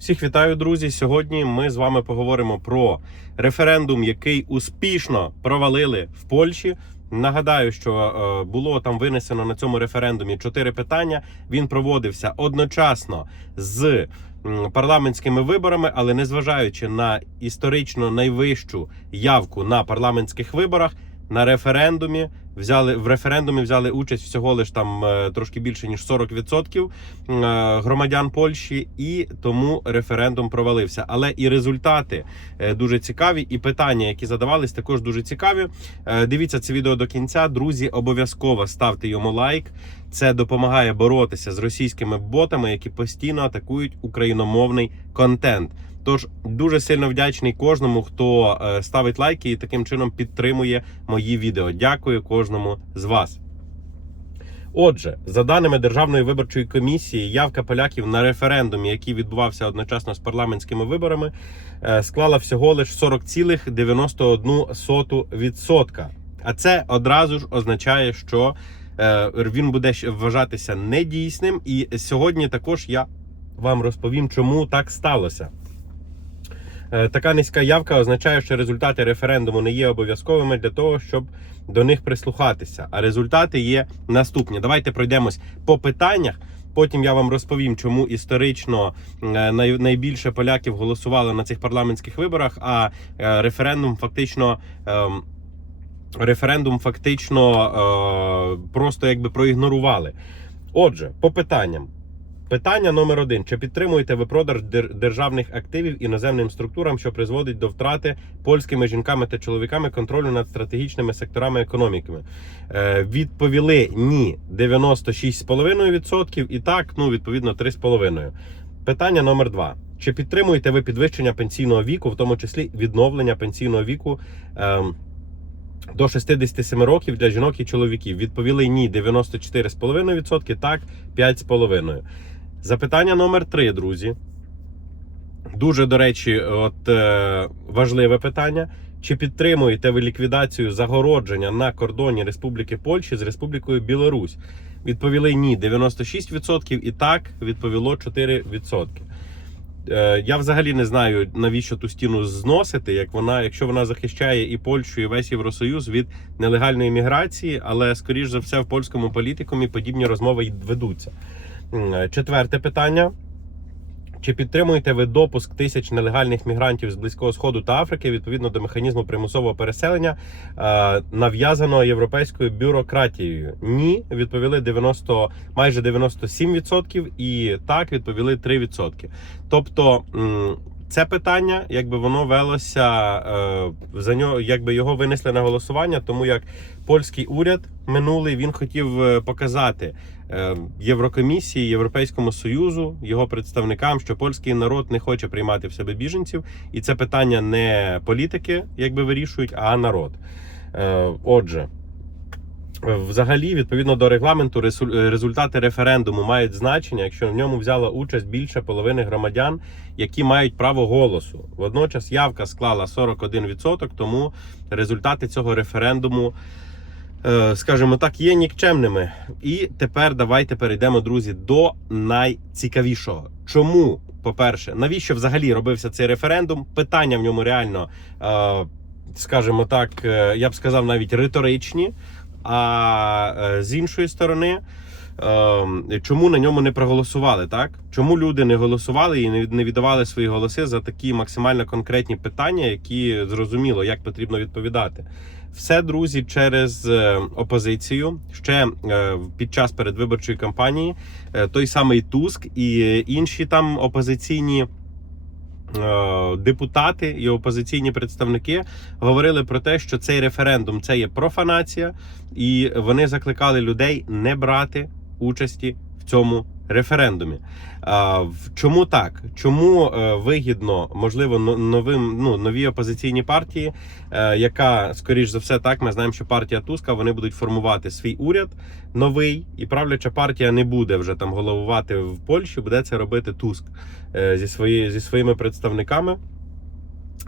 Всіх вітаю, друзі. Сьогодні ми з вами поговоримо про референдум, який успішно провалили в Польщі. Нагадаю, що е, було там винесено на цьому референдумі чотири питання. Він проводився одночасно з парламентськими виборами, але незважаючи на історично найвищу явку на парламентських виборах, на референдумі взяли в референдумі взяли участь всього лиш там е, трошки більше ніж 40% е, громадян Польщі, і тому референдум провалився. Але і результати е, дуже цікаві, і питання, які задавались, також дуже цікаві. Дивіться це відео до кінця. Друзі, обов'язково ставте йому лайк. Це допомагає боротися з російськими ботами, які постійно атакують україномовний контент. Тож дуже сильно вдячний кожному, хто е, ставить лайки і таким чином підтримує мої відео. Дякую кожному з вас. Отже, за даними Державної виборчої комісії, явка поляків на референдумі, який відбувався одночасно з парламентськими виборами, е, склала всього лише 40,91%. А це одразу ж означає, що е, він буде вважатися недійсним. І сьогодні також я вам розповім, чому так сталося. Е, Така низька явка означає, що результати референдуму не є обов'язковими для того, щоб до них прислухатися. А результати є наступні. Давайте пройдемось по питаннях. Потім я вам розповім, чому історично е, найбільше поляків голосували на цих парламентських виборах, а е, референдум фактично. ем, Референдум фактично просто якби проігнорували. Отже, по питанням. Питання номер один: чи підтримуєте ви продаж дер- державних активів іноземним структурам, що призводить до втрати польськими жінками та чоловіками контролю над стратегічними секторами економіки? Е, відповіли ні 96,5% і так, ну відповідно 3,5%. Питання номер два: чи підтримуєте ви підвищення пенсійного віку, в тому числі відновлення пенсійного віку? ем, до 67 років для жінок і чоловіків відповіли ні 94,5%, так 5,5%. Запитання номер 3, друзі. Дуже, до речі, от е, важливе питання. Чи підтримуєте ви ліквідацію загородження на кордоні Республіки Польщі з Республікою Білорусь? Відповіли ні 96% і так відповіло 4%. Е, Я взагалі не знаю, навіщо ту стіну зносити, як вона, якщо вона захищає і Польщу, і весь Євросоюз від нелегальної міграції, але скоріш за все в польському політикумі подібні розмови й ведуться. Е, Четверте питання. Чи підтримуєте ви допуск тисяч нелегальних мігрантів з Близького Сходу та Африки відповідно до механізму примусового переселення, е, нав'язаного європейською бюрократією? Ні, відповіли 90, майже 97% і так відповіли 3%. Тобто це питання, якби воно велося е, за нього, якби його винесли на голосування, тому як польський уряд минулий він хотів е, показати е, Єврокомісії, Європейському Союзу, його представникам, що польський народ не хоче приймати в себе біженців, і це питання не політики, якби вирішують, а народ. Отже. Взагалі, відповідно до регламенту, результати референдуму мають значення, якщо в ньому взяла участь більше половини громадян, які мають право голосу. Водночас явка склала 41%, тому результати цього референдуму, е, скажімо так, є нікчемними. І тепер давайте перейдемо, друзі, до найцікавішого. Чому, по-перше, навіщо взагалі робився цей референдум? Питання в ньому реально, е, скажімо так, е, я б сказав, навіть риторичні. А е, з іншої сторони, е, чому на ньому не проголосували? Так чому люди не голосували і не віддавали свої голоси за такі максимально конкретні питання, які зрозуміло, як потрібно відповідати? Все, друзі, через е, опозицію ще е, під час передвиборчої кампанії той самий Туск і інші там опозиційні. Е, Депутати і опозиційні представники говорили про те, що цей референдум це є профанація, і вони закликали людей не брати участі в цьому референдумі. А, чому так? Чому е, вигідно, можливо, но- новим ну новій опозиційній партії, е, яка скоріш за все так, ми знаємо, що партія Туска вони будуть формувати свій уряд новий, і правляча партія не буде вже там головувати в Польщі, буде це робити Туск е, зі свої, зі своїми представниками.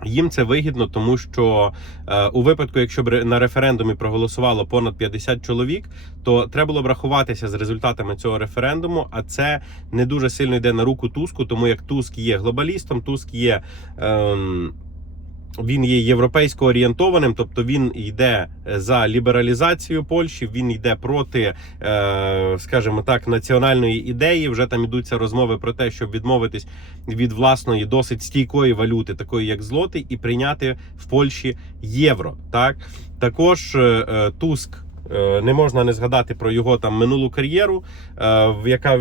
Їм це вигідно, тому що е, у випадку, якщо б на референдумі проголосувало понад 50 чоловік, то треба було б рахуватися з результатами цього референдуму. А це не дуже сильно йде на руку Туску, тому як Туск є глобалістом, Туск є. Ем, він є європейсько орієнтованим, тобто він йде за лібералізацію Польщі, він йде проти, е, скажімо так, національної ідеї. Вже там ідуться розмови про те, щоб відмовитись від власної досить стійкої валюти, такої як злотий, і прийняти в Польщі євро. Так також е, е, Туск. Е, Не можна не згадати про його там минулу кар'єру, е, яка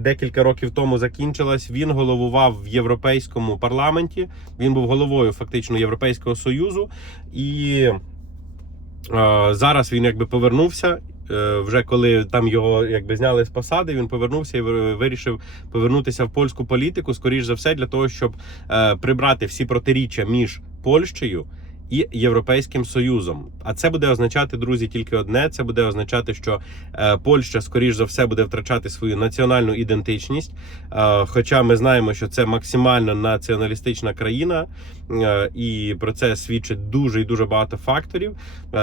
декілька років тому закінчилась. Він головував в європейському парламенті. Він був головою фактично Європейського союзу, і е, зараз він якби повернувся. Вже коли там його якби зняли з посади, він повернувся і вирішив повернутися в польську політику. Скоріш за все, для того, щоб прибрати всі протиріччя між Польщею і Європейським Союзом. А це буде означати, друзі, тільки одне: це буде означати, що е, Польща, скоріш за все, буде втрачати свою національну ідентичність. Е, Хоча ми знаємо, що це максимально націоналістична країна, е, і про це свідчить дуже і дуже багато факторів.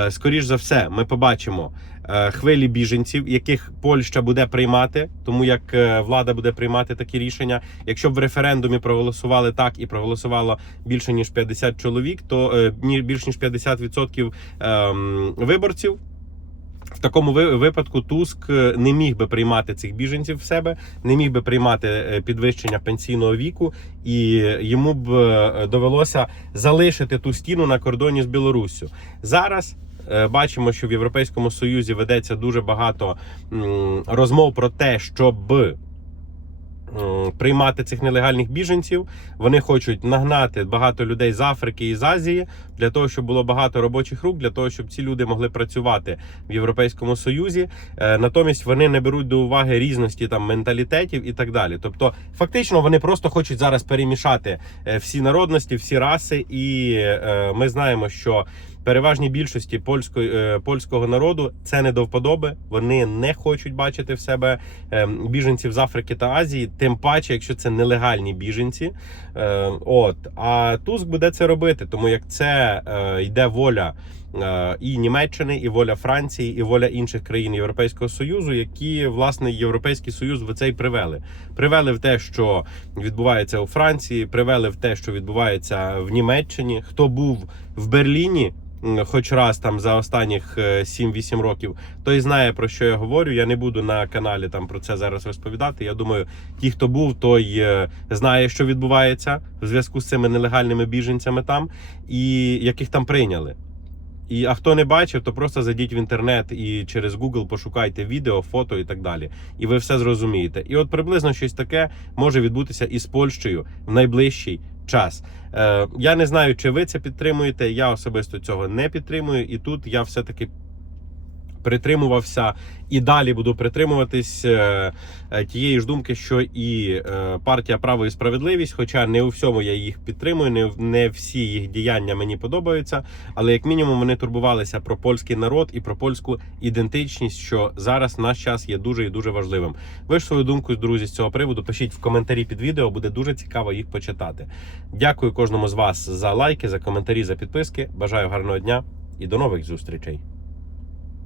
Скоріш за все, ми побачимо хвилі біженців, яких Польща буде приймати, тому як е, влада буде приймати такі рішення. Якщо б в референдумі проголосували так і проголосувало більше ніж 50 чоловік, то е, більш ніж 50% ем, виборців. В такому випадку Туск е, не міг би приймати цих біженців в себе, не міг би приймати е, підвищення пенсійного віку, і йому б е, довелося залишити ту стіну на кордоні з Білоруссю. Зараз е, бачимо, що в Європейському Союзі ведеться дуже багато розмов про те, щоб приймати цих нелегальних біженців. Вони хочуть нагнати багато людей з Африки і з Азії для того, щоб було багато робочих рук, для того, щоб ці люди могли працювати в Європейському Союзі. Е, Натомість вони не беруть до уваги різності там менталітетів і так далі. Тобто, фактично, вони просто хочуть зараз перемішати е, всі народності, всі раси, і е, ми знаємо, що. Переважній більшості польської е, польського народу це не до вподоби. Вони не хочуть бачити в себе е, біженців з Африки та Азії, тим паче, якщо це нелегальні біженці. Е, От а Туск буде це робити, тому як це е, йде воля і Німеччини, і воля Франції, і воля інших країн Європейського союзу, які власне Європейський Союз в це й привели. Привели в те, що відбувається у Франції, привели в те, що відбувається в Німеччині. Хто був в Берліні? Хоч раз там за останніх е, 7-8 років, той знає про що я говорю. Я не буду на каналі там про це зараз розповідати. Я думаю, ті, хто був, той е, знає, що відбувається в зв'язку з цими нелегальними біженцями там, і яких там прийняли. І а хто не бачив, то просто зайдіть в інтернет і через Google пошукайте відео, фото і так далі. І ви все зрозумієте. І от приблизно щось таке може відбутися і з Польщею в найближчий час. Е, я не знаю, чи ви це підтримуєте. Я особисто цього не підтримую, і тут я все-таки притримувався і далі буду притримуватись е, е, тієї ж думки, що і е, партія право і справедливість, хоча не у всьому я їх підтримую, не, всі їх діяння мені подобаються. Але як мінімум вони турбувалися про польський народ і про польську ідентичність, що зараз наш час є дуже і дуже важливим. Ви ж свою думку, друзі, з цього приводу пишіть в коментарі під відео, буде дуже цікаво їх почитати. Дякую кожному з вас за лайки, за коментарі, за підписки. Бажаю гарного дня і до нових зустрічей.